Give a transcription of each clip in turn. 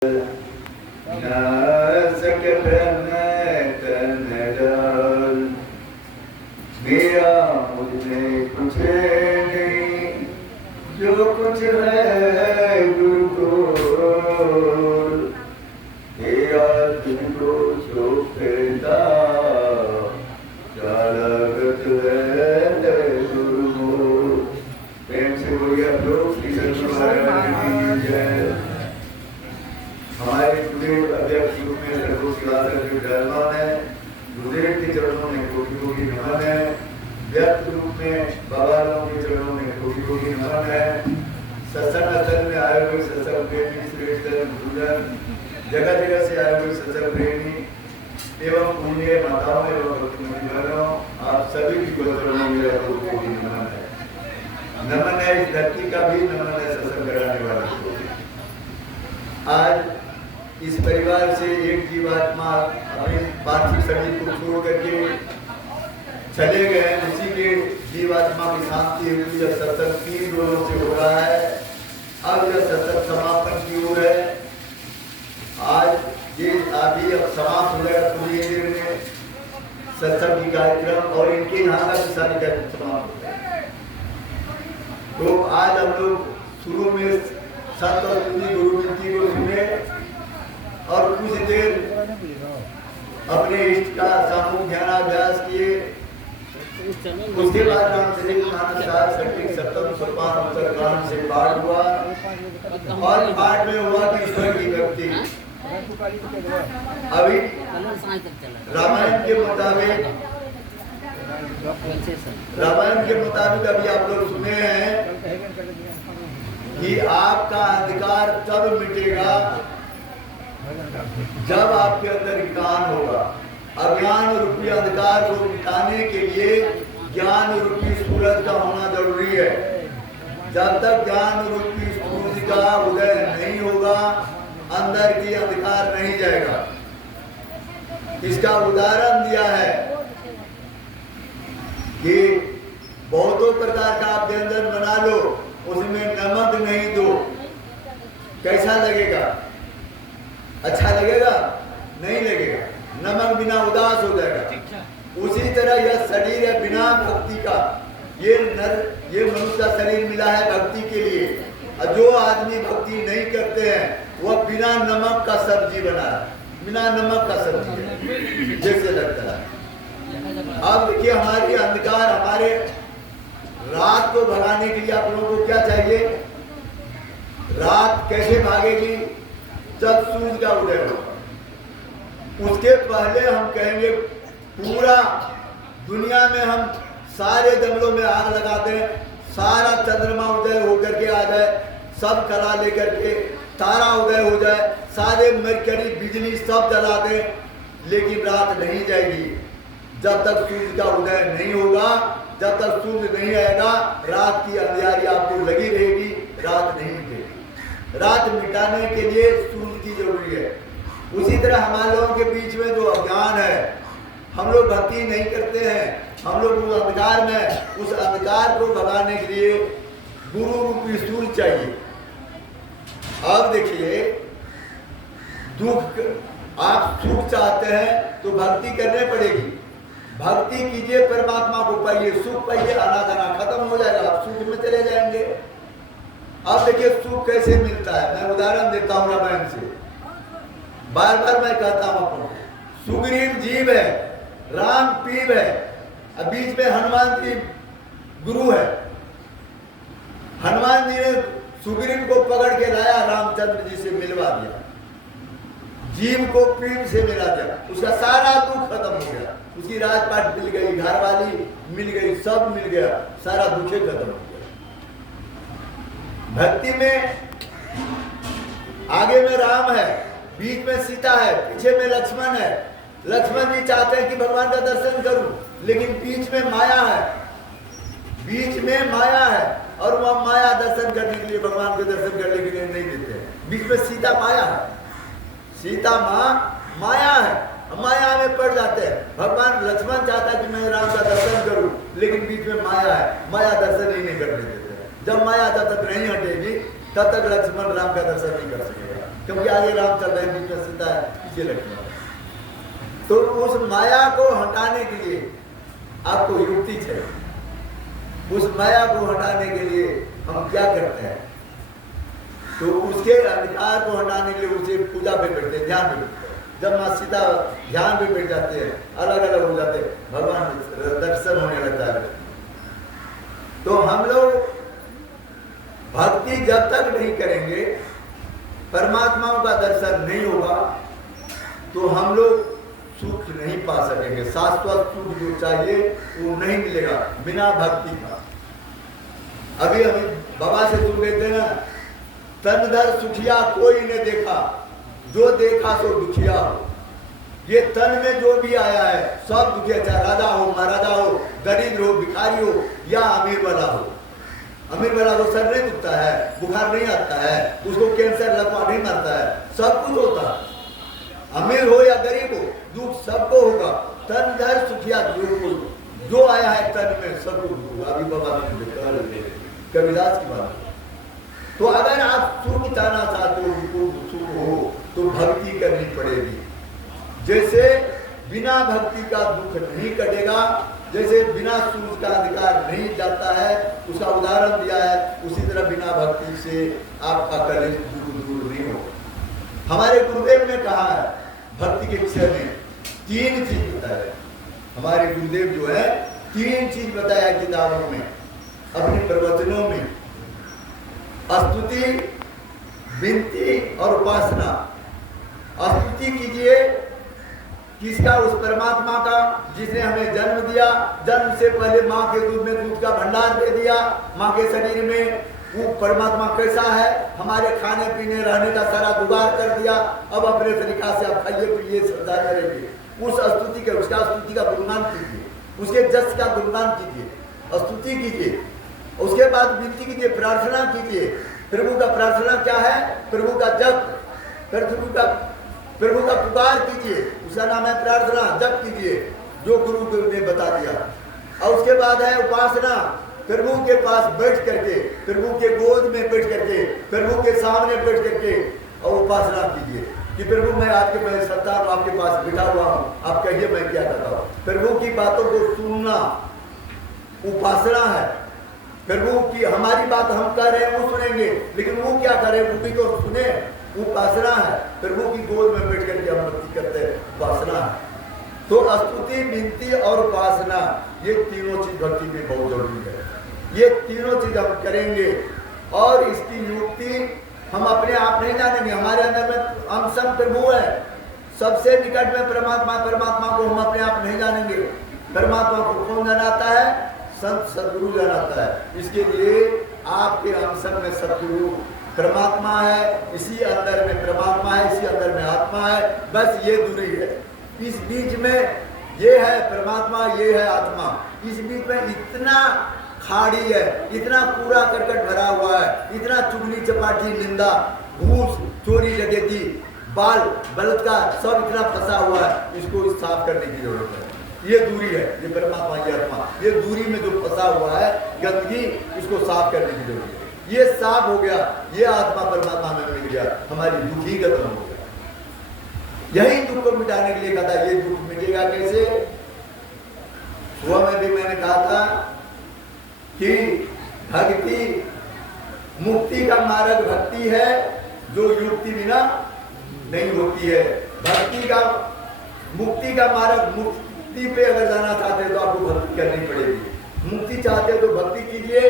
मेरा मुझमें कुछ नहीं, जो कुछ है गुरु को तेरा तुमको सौंपता, क्या लागत है गुरु को। प्रेम से बोलिए आप लोग श्री सद्गुरु महाराज की जय। हमारे गुरुदेव अध्यक्ष रूप में सर्वोच्च विद्वान है, गुरुदेव के चरणों में कोटि कोटि नमन है। व्यक्त रूप में बाबा लोगों के चरणों में कोटि कोटि नमन है। सत्संग स्थल में आए हुए सत्संग प्रेमी श्रेष्ठ गुरुजन, जगह जगह से आए हुए सत्संग प्रेमी एवं पुण्य माताओं एवं भक्तों, आप सभी की चरणों में मेरा कोटि कोटि नमन है। नमन है इस धरती का भी, नमन है सत्संग कराने वाले को। आज इस परिवार से एक जीवात्मा अपने पार्थिव शरीर को छोड़ करके चले गए, उसी के जीवात्मा की शांति हुई। जब सत्संग 3 रोजों से हो रहा है, अब यह सत्संग समापन की ओर है। आज ये अभी अब समाप्त हो जाएगा पूरी देर में सत्संग की कार्यक्रम, और इनके यहाँ का भी सारी कार्यक्रम समाप्त हो जाएगा। तो आज हम लोग शुरू में संत और गुरु विनती को सुने और कुछ देर अपने इष्ट का सामूहिक ध्यानाभ्यास किए। उसके बाद राम चरित सप्तम सोपान उत्तरकांड से पाठ हुआ, और पाठ में हुआ कि ईश्वर की भक्ति। अभी रामायण के मुताबिक अभी आप लोग सुने हैं कि आपका अंधकार तब मिटेगा जब आपके अंदर ज्ञान होगा। अज्ञान रूपी अंधकार को मिटाने के लिए ज्ञान रूपी सूरज का होना जरूरी है। जब तक ज्ञान रूपी सूरज का उदय नहीं होगा, अंदर की अंधकार नहीं जाएगा। इसका उदाहरण दिया है कि बहुतों प्रकार का आप व्यंजन बना लो, उसमें नमक नहीं दो, कैसा लगेगा? अच्छा लगेगा? नहीं लगेगा। नमक बिना उदास हो जाएगा। उसी तरह यह शरीर है बिना भक्ति का, ये मनुष्य का शरीर मिला है भक्ति के लिए। और जो आदमी भक्ति नहीं करते हैं वह बिना नमक का सब्जी बना है, बिना नमक का सब्जी है जैसे लगता है। अब देखिए हमारी अंधकार, हमारे रात को भगाने के लिए आप लोगों को क्या चाहिए? रात कैसे भागेगी? जब सूरज का उदय होगा। उसके पहले हम कहेंगे पूरा दुनिया में हम सारे जंगलों में आग लगा दें, सारा चंद्रमा उदय होकर के आ जाए, सब कला लेकर के तारा उदय हो जाए, सारे मरकरी बिजली सब जला दें, लेकिन रात नहीं जाएगी। जब तक सूरज का उदय नहीं होगा, जब तक सूरज नहीं आएगा, रात की अंधियारी आपको लगी रहेगी, रात नहीं मिटेगी। रात मिटाने के लिए सूरज की जरूरी है। उसी तरह हमारे लोगों के बीच में जो अज्ञान है, हम लोग भक्ति नहीं करते हैं, हम लोग उस अंधकार में, उस अंधकार को भगाने के लिए गुरु रूपी सूरज चाहिए। अब देखिए, दुख, आप सुख चाहते हैं तो भक्ति करने पड़ेगी। भक्ति कीजिए, परमात्मा को पाइए, सुख पाइए, आना जाना खत्म हो जाएगा, आप सुख में चले जाएंगे। अब देखिए सुख कैसे मिलता है, मैं उदाहरण देता हूँ रामायण से। बार बार मैं कहता हूँ आपको, सुग्रीव जीव है, राम पीव है, अब बीच में हनुमान जी गुरु है। हनुमान जी ने सुग्रीव को पकड़ के लाया, रामचंद्र जी से मिलवा दिया, जीव को पीव से मिला दिया, उसका सारा दुख खत्म हो गया, उसकी राजपाट मिल गई, घरवाली मिल गई, सब मिल गया, सारा दुख खत्म हो गया। भक्ति में आगे में राम है, बीच में सीता है, पीछे में लक्ष्मण है। लक्ष्मण जी चाहते हैं कि भगवान का दर्शन करूं, लेकिन बीच में माया है, बीच में माया है, और वह माया दर्शन करने के लिए, भगवान के दर्शन करने के लिए नहीं देते हैं। बीच में सीता माया है, सीता माँ माया है, माया में पड़ जाते हैं। भगवान लक्ष्मण चाहता है कि मैं राम का दर्शन करूं, लेकिन बीच में माया है, माया दर्शन ही नहीं करने देते हैं। जब माया जब तक नहीं हटेगी, तब तक लक्ष्मण राम का दर्शन नहीं कर सकेगा। क्योंकि आगे राम चल रहे हैं, बीच में सीता है, पीछे लक्ष्मण है। तो उस माया को हटाने के लिए आपको युक्ति चाहिए। उस माया को हटाने के लिए हम क्या करते हैं? तो उसके अधिकार को हटाने के लिए उसे पूजा पे बैठते हैं, ध्यान में बैठते हैं। जब माँ सीता ध्यान पे बैठ जाते हैं, अलग अलग हो जाते हैं, भगवान दर्शन होने लगता है। तो हम लोग भक्ति जब तक नहीं करेंगे, परमात्माओं का दर्शन नहीं होगा, तो हम लोग सुख नहीं पा सकेंगे। शाश्वत सुख जो चाहिए वो नहीं मिलेगा बिना भक्ति का। अभी बाबा से सुन रहे थे ना, तनधर सुखिया कोई ने देखा, जो देखा सो दुखिया हो। ये तन में जो भी आया है सब दुखिया, चाहे राजा हो, महाराजा हो, दरिद्र हो, भिखारी हो या अमीर वाला हो। अमीर वाला को सर नहीं दुखता है, बुखार नहीं आता है, उसको कैंसर लकवा नहीं मारता है, सब कुछ होता है। अमीर हो या गरीब हो, दुख सबको होगा। तन धर सुखिया जो आया है तन में सबको दुख। अभी बाबा कबीरदास की बात। तो अगर आप सुख चाहना चाहते हो, सुख हो, तो भक्ति करनी पड़ेगी। जैसे बिना भक्ति का दुख नहीं कटेगा, जैसे बिना सूर्य का अधिकार नहीं जाता है, उसका उदाहरण दिया है, उसी तरह बिना भक्ति से आपका कलेश दूर नहीं होगा। हमारे गुरुदेव ने कहा है भक्ति के विषय में 3 चीज बताया। हमारे गुरुदेव जो है 3 चीज बताया किताबों में, अपने प्रवचनों में। स्तुति, विनती और उपासना। स्तुति कीजिए किसका? उस परमात्मा का जिसने हमें जन्म दिया, जन्म से पहले माँ के दूध में दूध का भंडार दे दिया, माँ के शरीर में। वो परमात्मा कैसा है? हमारे खाने पीने रहने का सारा जुगाड़ कर दिया। अब अपने तरीका से आप खाइए पीजिए, श्रद्धा करेंगे। उस स्तुति का, उसका स्तुति का गुणगान कीजिए, उसके जस का गुणगान कीजिए, स्तुति कीजिए। उसके बाद विनती कीजिए, प्रार्थना कीजिए। प्रभु का प्रार्थना क्या है? प्रभु का जप, प्रभु का पुकार कीजिए, उसका नाम है प्रार्थना। जप कीजिए जो गुरु ने बता दिया। और उसके बाद है उपासना। प्रभु के पास बैठ करके, प्रभु के गोद में बैठ करके, प्रभु के सामने बैठ करके और उपासना कीजिए कि प्रभु मैं आपके पहले सत्ता हूँ, आपके पास बिठा हुआ हूँ, आप कहिए मैं क्या करता हूँ। प्रभु की बातों को सुनना उपासना है। प्रभु की हमारी बात हम कह रहे हैं वो सुनेंगे, लेकिन वो क्या करे वो भी तो सुने, उपासना है। प्रभु की गोद में बैठ करके हम भक्ति करते हैं, उपासना है। तो स्तुति, विनती और उपासना, ये तीनों चीज भक्ति में बहुत जरूरी है। ये तीनों चीज हम करेंगे और इसकी युक्ति हम अपने आप नहीं जानेंगे। हमारे अंदर में हम सब प्रभु है, सबसे निकट में परमात्मा को हम अपने आप नहीं जानेंगे। परमात्मा को कौन जानाता है? संत सदगुरु जानाता है। इसके लिए आपके अंश में सदगुरु परमात्मा है, इसी अंदर में परमात्मा है, इसी अंदर में आत्मा है, बस ये दूरी है। इस बीच में ये है परमात्मा, ये है आत्मा, इस बीच में इतना खाड़ी है, इतना कूड़ा करकट भरा हुआ है, इतना चुगली चपाटी, निंदा, घूस, चोरी, डकैती, बाल बलात्कार सब इतना फंसा हुआ है। इसको साफ करने की जरूरत है। ये दूरी है, ये परमात्मा, ये आत्मा, ये दूरी में जो फंसा हुआ है गंदगी, इसको साफ करने की जरूरत है। ये साफ हो गया, ये आत्मा परमात्मा में मिल गया, हमारी दुख ही खत्म हो गया। यही दुख को मिटाने के लिए कहा था। ये दुख मिटेगा कैसे? सुबह में भी मैंने कहा था कि भक्ति, मुक्ति का मार्ग भक्ति है, जो युक्ति बिना नहीं होती है। भक्ति का, मुक्ति का मार्ग, मुक्ति पे अगर जाना चाहते हैं तो आपको भक्ति करनी पड़ेगी। मुक्ति चाहते हैं तो भक्ति कीजिए।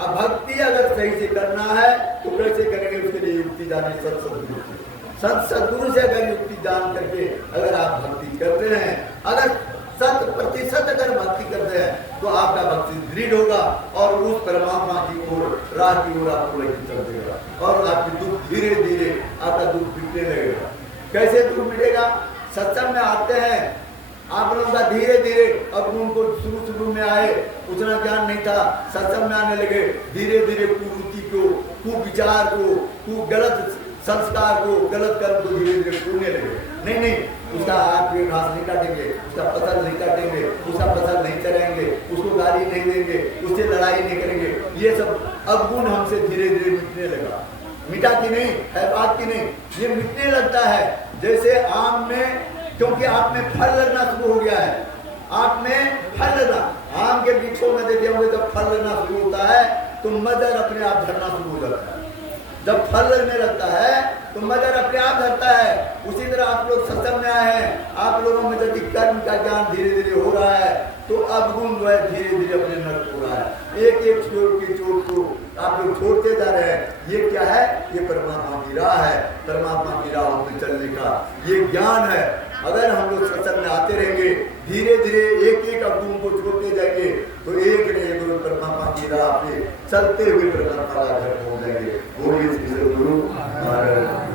अब भक्ति अगर सही से करना है तो कैसे करेंगे? उसके लिए युक्ति जाने, संत सदगुरु से अगर युक्ति जान करके अगर आप भक्ति करते हैं, अगर 100% अगर भक्ति करते हैं तो आपका भक्ति दृढ़ होगा और उस परमात्मा की ओर, राह की ओर आपको लेकर चल देगा और आपकी दुख धीरे धीरे आपका दुख मिटने लगेगा। कैसे दुख मिटेगा? सत्संग में आते हैं आप लोगों का धीरे धीरे, अब उनको शुरू में आए उतना ज्ञान नहीं था, सत्संग में आने लगे, धीरे धीरे कुरुचि को, कुविचार को, गलत संस्कार को, गलत कर्म को धीरे धीरे छोड़ने लगे। नहीं, उसका आप घास नहीं काटेंगे, उसका फसल नहीं काटेंगे, उसका फसल नहीं चढ़ाएंगे, उसको गाली नहीं देंगे, उससे लड़ाई नहीं करेंगे। ये सब अवगुण हमसे धीरे धीरे मिटने लगा। मिटा की नहीं है, बात की नहीं, ये मिटने लगता है। जैसे आम में, क्योंकि आप में फल लगना शुरू हो गया है, आप में फल लगना, आम के वृक्षों में देखे होंगे जब फल लगना शुरू होता है तो मदर अपने आप झड़ना शुरू हो जाता है। जब फल लगने लगता है तो मदर अपने आप धरता है। उसी तरह आप लोग सत्संग में आए हैं, आप लोगों में यदि कर्म का ज्ञान धीरे धीरे हो रहा है तो अवगुण जो है धीरे धीरे अपने नष्ट हो रहा है। एक एक चोट की चोट को आप लोग छोड़ते जा रहे हैं। ये क्या है? ये परमात्मा की राह है, परमात्मा की राह में चलने का ये ज्ञान है। अगर हम लोग सत्संग में आते रहेंगे, धीरे धीरे एक एक अवगुण को छोड़ते जाएंगे तो एक न एक दिन परमात्मा की राह पे चलते हुए परमात्मा का घर पहुंच जाएंगे। बोलिए श्री गुरु महाराज।